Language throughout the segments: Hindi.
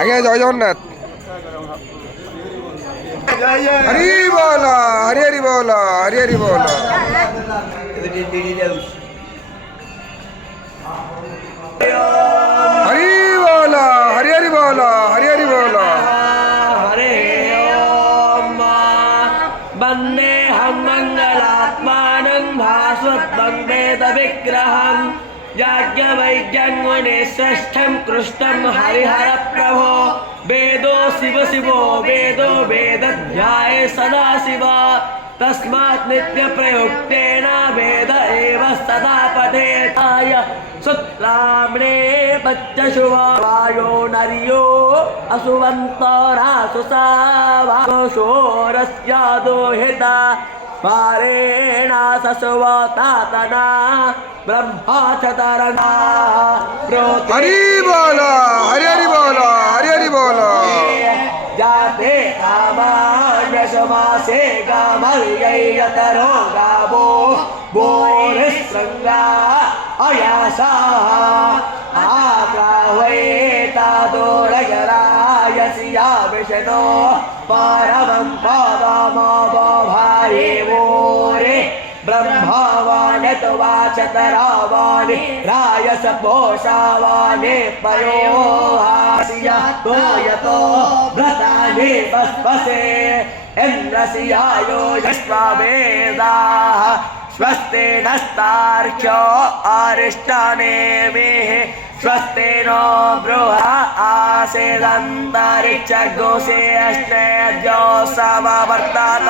आज्ञा जय जगन्नाथ हरि बोल हरि हरि बोल हरि हरि बोल हरि बोल हरि हरि बोल हरि हरि बोल हरे ओम वंदे हम मंगलात्मानं भास्वतं वेद विग्रहं याज्ञवैज्ञान्वने श्रेष्ठं कृष्णं हरिहर प्रभो वेदो शिव शिवो वेदो वेदध्याये सदा शिव तस्मात् नित्य प्रयुक्तेन वेद एव सदा पठेताय सुत्रामणे पच्चशुवायो नर्यो असुवन्तरासुसावाशोरस्य दोहिता पारेण ससुवतातना ब्रह्मा चतरना हरि बोल हरि हरि बोल हरि हरि बोल जाते कामान्यशमासे गामर्यैयतरो गावो बोरिस्रङ्गा अयासा आग्राह्वैतादोरगरायसि याविषतो परमं पदमवभाये वोरे ब्रह्मावाने वाचतरावाने रायसपोषावाने पयो हासिया तो यतो व्रतानि वस्पसे इन्द्रसियायो यश्ववेदाः स्वस्ति नस्तार्क्ष्यो अरिष्टनेमिः स्वस्ति नो बृहा आसेदन्तरिक्षगोषेऽष्टेऽद्यो समवर्तत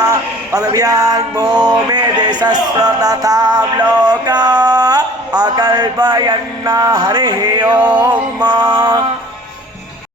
पदव्यां भूमि दिशस्व तथा लोका अकल्पयन्न हरिः ओम्।